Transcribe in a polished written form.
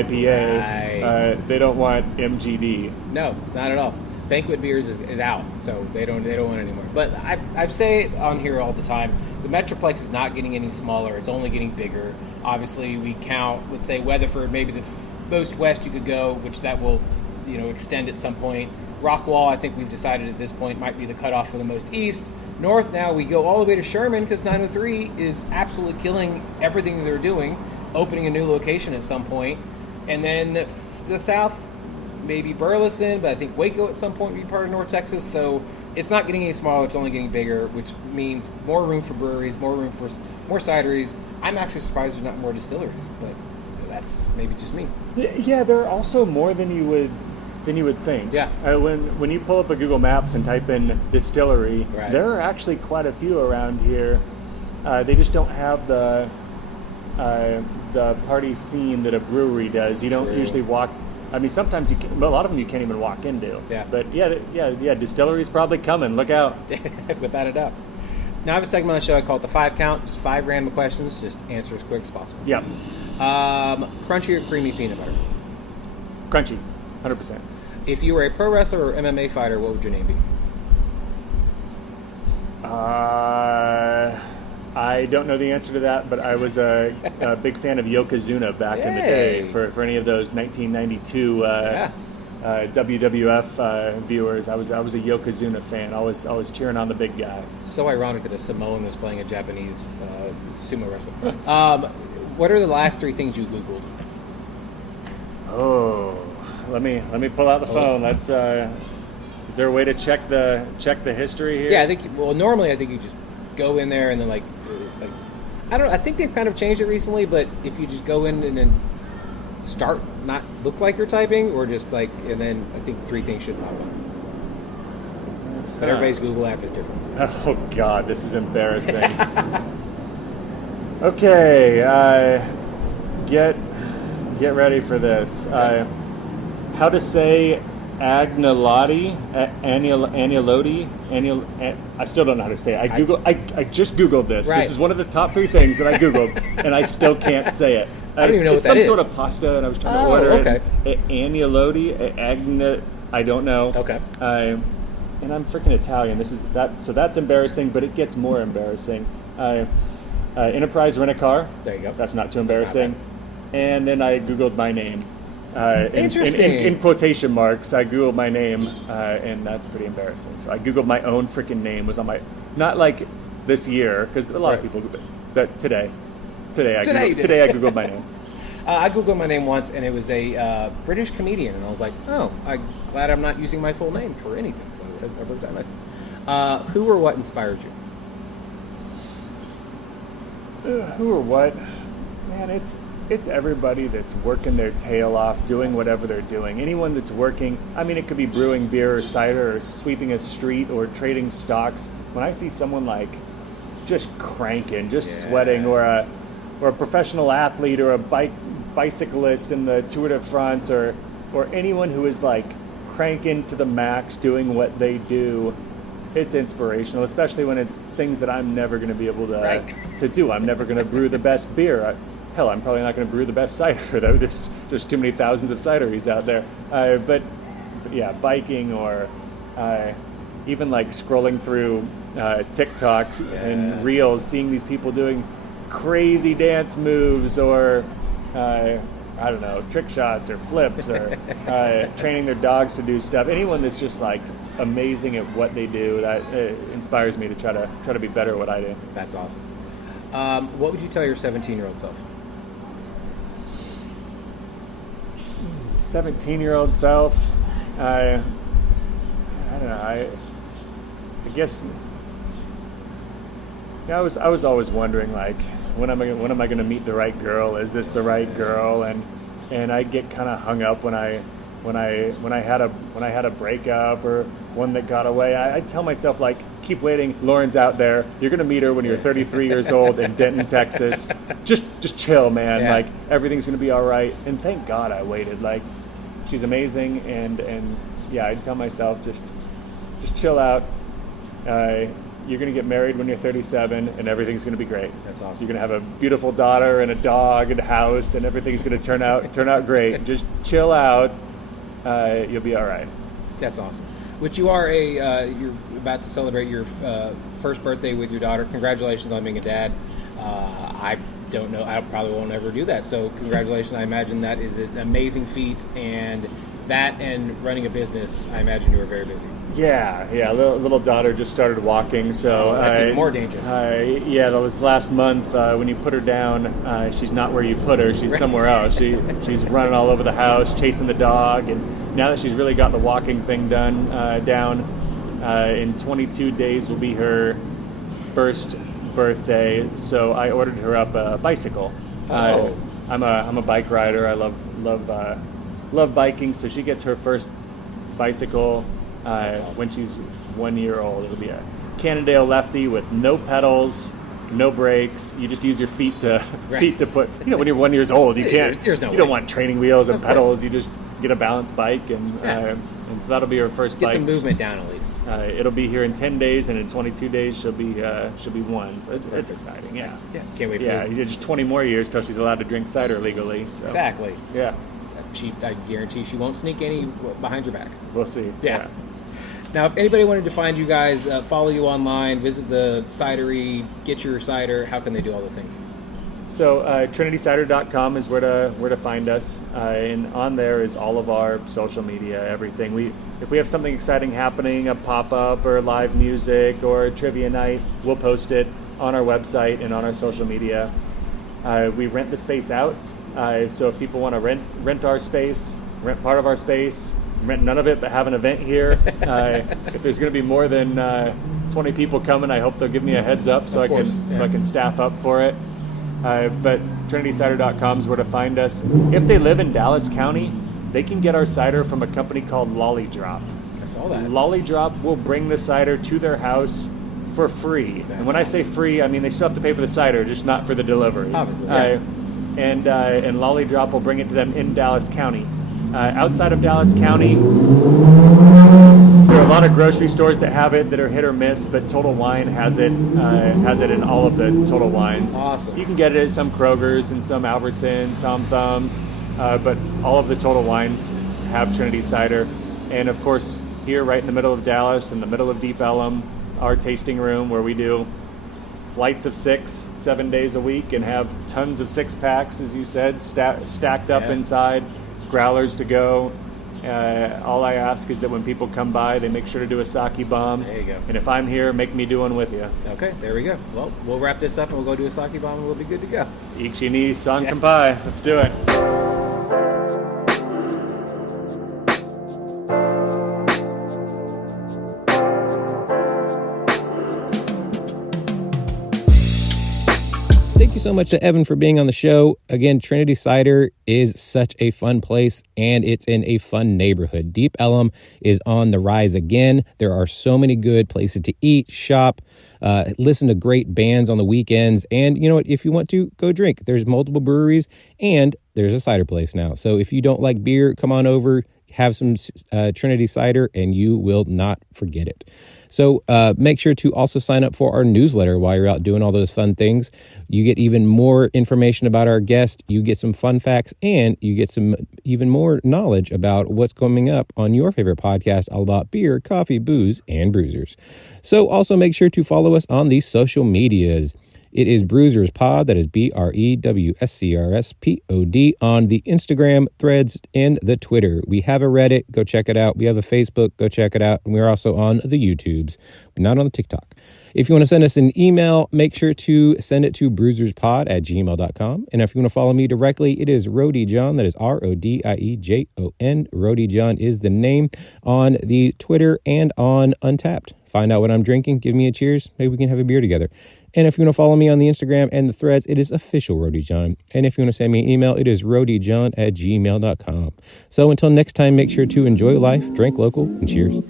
IPA. Right. They don't want MGD. No, not at all. Banquet beers is out, so they don't want it anymore. But I say it on here all the time. The Metroplex is not getting any smaller; it's only getting bigger. Obviously, we count, let's say, Weatherford, maybe the most west you could go, which that will, extend at some point. Rockwall, I think we've decided at this point, might be the cutoff for the most east. North, now we go all the way to Sherman because 903 is absolutely killing everything they're doing, opening a new location at some point. And then the south, maybe Burleson, but I think Waco at some point will be part of North Texas. So it's not getting any smaller, it's only getting bigger, which means more room for breweries, more room for more cideries. I'm actually surprised there's not more distilleries, but that's maybe just me. Yeah, there are also more than you would think. Yeah. When you pull up a Google Maps and type in distillery, Right. there are actually quite a few around here. They just don't have the party scene that a brewery does. You don't True. usually walk. I mean, sometimes you can, but a lot of them you can't even walk into. Yeah. But yeah, distillery's probably coming. Look out. Without a doubt. Now I have a segment on the show I call it the 5 count. Just 5 random questions. Just answer as quick as possible. Yep. Crunchy or creamy peanut butter? Crunchy, 100%. If you were a pro wrestler or MMA fighter, what would your name be? I don't know the answer to that, but I was a big fan of Yokozuna back in the day. Yay. For any of those 1992 WWF viewers, I was a Yokozuna fan. I was cheering on the big guy. So ironic that a Samoan was playing a Japanese sumo wrestler. What are the last 3 things you Googled? Oh, let me pull out the phone. Let's. Is there a way to check the history here? Yeah, normally I think you just go in there and then like I don't know. I think they've kind of changed it recently, but if you just go in and then start not look like you're typing, or just like, and then I think 3 things should pop up. But everybody's Google app is different. Oh God, this is embarrassing. Okay, get ready for this. Okay. How to say Agnellotti, I still don't know how to say it. I just Googled this. Right. This is one of the top 3 things that I Googled, and I still can't say it. I don't even know what it's that is. some sort of pasta, and I was trying to order okay. Agnolotti, I don't know. Okay. And I'm freaking Italian. So that's embarrassing, but it gets more embarrassing. Enterprise Rent-A-Car. There you go. That's not too embarrassing. And then I Googled my name. Interesting. In quotation marks, I Googled my name, and that's pretty embarrassing. So I Googled my own freaking name. Was on my, not like this year, because a lot of people, that today I Googled my name. I Googled my name once, and it was a British comedian, and I was like, oh, I'm glad I'm not using my full name for anything, so it worked out nice. Who or what inspired you? Who or what? Man, it's everybody that's working their tail off, doing whatever they're doing. Anyone that's working, I mean, it could be brewing beer or cider or sweeping a street or trading stocks. When I see someone like just cranking, just sweating, or a professional athlete or a bicyclist in the Tour de France, or anyone who is like cranking to the max, doing what they do, it's inspirational, especially when it's things that I'm never going to be able to do. I'm never going to brew the best beer. Hell, I'm probably not going to brew the best cider. Though there's too many thousands of cideries out there. But yeah, biking, or even like scrolling through TikToks and Reels, seeing these people doing crazy dance moves, or I don't know, trick shots or flips, or training their dogs to do stuff. Anyone that's just like amazing at what they do, that inspires me to try to be better at what I do. That's awesome. What would you tell your 17-year-old self? 17-year-old self, I don't know. I guess. Yeah, I was always wondering, like, when am I going to meet the right girl? Is this the right girl? And I get kind of hung up when I had a breakup or one that got away. I tell myself, like, keep waiting. Lauren's out there. You're going to meet her when you're 33 years old in Denton, Texas. Just chill, man. Yeah. Like, everything's going to be all right. And thank God I waited. Like, she's amazing. And yeah, I tell myself, just chill out. you're going to get married when you're 37, and everything's going to be great. That's awesome. You're going to have a beautiful daughter and a dog and a house, and everything's going to turn out great. Just chill out. You'll be all right. That's awesome. Which you are you're about to celebrate your first birthday with your daughter. Congratulations on being a dad. I don't know. I probably won't ever do that. So congratulations. I imagine that is an amazing feat, and that and running a business, I imagine you were very busy. Yeah. Little daughter just started walking, so that's even more dangerous. This last month when you put her down, she's not where you put her. She's somewhere else. She's running all over the house, chasing the dog, and now that she's really got the walking thing down, in 22 days will be her first birthday. So I ordered her up a bicycle. I'm a bike rider. I love biking, so she gets her first bicycle awesome. When she's 1 year old. It'll be a Cannondale Lefty with no pedals, no brakes. You just use your feet to put. When you're 1 year old, you can't. There's no you don't want training wheels and pedals. You just get a balanced bike, and so that'll be her first bike. Get the movement down at least. It'll be here in 10 days, and in 22 days she'll be one. So it's exciting. Yeah. Can't wait for this. Just 20 more years till she's allowed to drink cider legally. So. Exactly. Yeah. I guarantee she won't sneak any behind your back. We'll see. Yeah. Now, if anybody wanted to find you guys, follow you online, visit the cidery, get your cider, how can they do all the things? So trinitycider.com is where to find us, and on there is all of our social media, everything. If we have something exciting happening, a pop-up or live music or a trivia night, we'll post it on our website and on our social media. We rent the space out, so if people want to rent our space, rent part of our space, rent none of it but have an event here, if there's going to be more than 20 people coming, I hope they'll give me a heads up so I can staff up for it. But trinitycider.com is where to find us. If they live in Dallas County, they can get our cider from a company called Lolly Drop. I saw that. Lolly Drop will bring the cider to their house for free. And when I say free, I mean they still have to pay for the cider, just not for the delivery. Obviously. And Lolly Drop will bring it to them in Dallas County. Outside of Dallas County, there are a lot of grocery stores that have it that are hit or miss, but Total Wine has it in all of the Total Wines. Awesome. You can get it at some Kroger's and some Albertsons, Tom Thumbs, but all of the Total Wines have Trinity Cider. And of course, here right in the middle of Dallas, in the middle of Deep Ellum, our tasting room where we do flights of 6, 7 days a week and have tons of 6-packs, as you said, stacked up inside. Growlers to go. All I ask is that when people come by, they make sure to do a sake bomb. There you go. And if I'm here, make me do one with you. Okay, there we go. Well, we'll wrap this up and we'll go do a sake bomb and we'll be good to go. Ichi ni san kanpai. Let's do it. Thank you so much to Evan for being on the show. Again, Trinity Cider is such a fun place, and it's in a fun neighborhood. Deep Ellum is on the rise again. There are so many good places to eat, shop, listen to great bands on the weekends, and you know what? If you want to, go drink. There's multiple breweries, and there's a cider place now. So if you don't like beer, come on over, have some Trinity Cider, and you will not forget it. So make sure to also sign up for our newsletter while you're out doing all those fun things. You get even more information about our guest, you get some fun facts, and you get some even more knowledge about what's coming up on your favorite podcast all about beer, coffee, booze, and Brewsers. So also make sure to follow us on the social medias. It is Brewsers Pod, that is BREWSCRSPOD, on the Instagram, Threads, and the Twitter. We have a Reddit, go check it out. We have a Facebook, go check it out. And we're also on the YouTubes, but not on the TikTok. If you want to send us an email, make sure to send it to brewserspod@gmail.com. And if you want to follow me directly, it is Rody John, that is RODIEJON. Rody John is the name on the Twitter and on Untapped. Find out what I'm drinking, give me a cheers, maybe we can have a beer together. And if you want to follow me on the Instagram and the Threads, it is official Rody John. And if you want to send me an email, it is rodyjohn@gmail.com. So until next time, make sure to enjoy life, drink local, and cheers.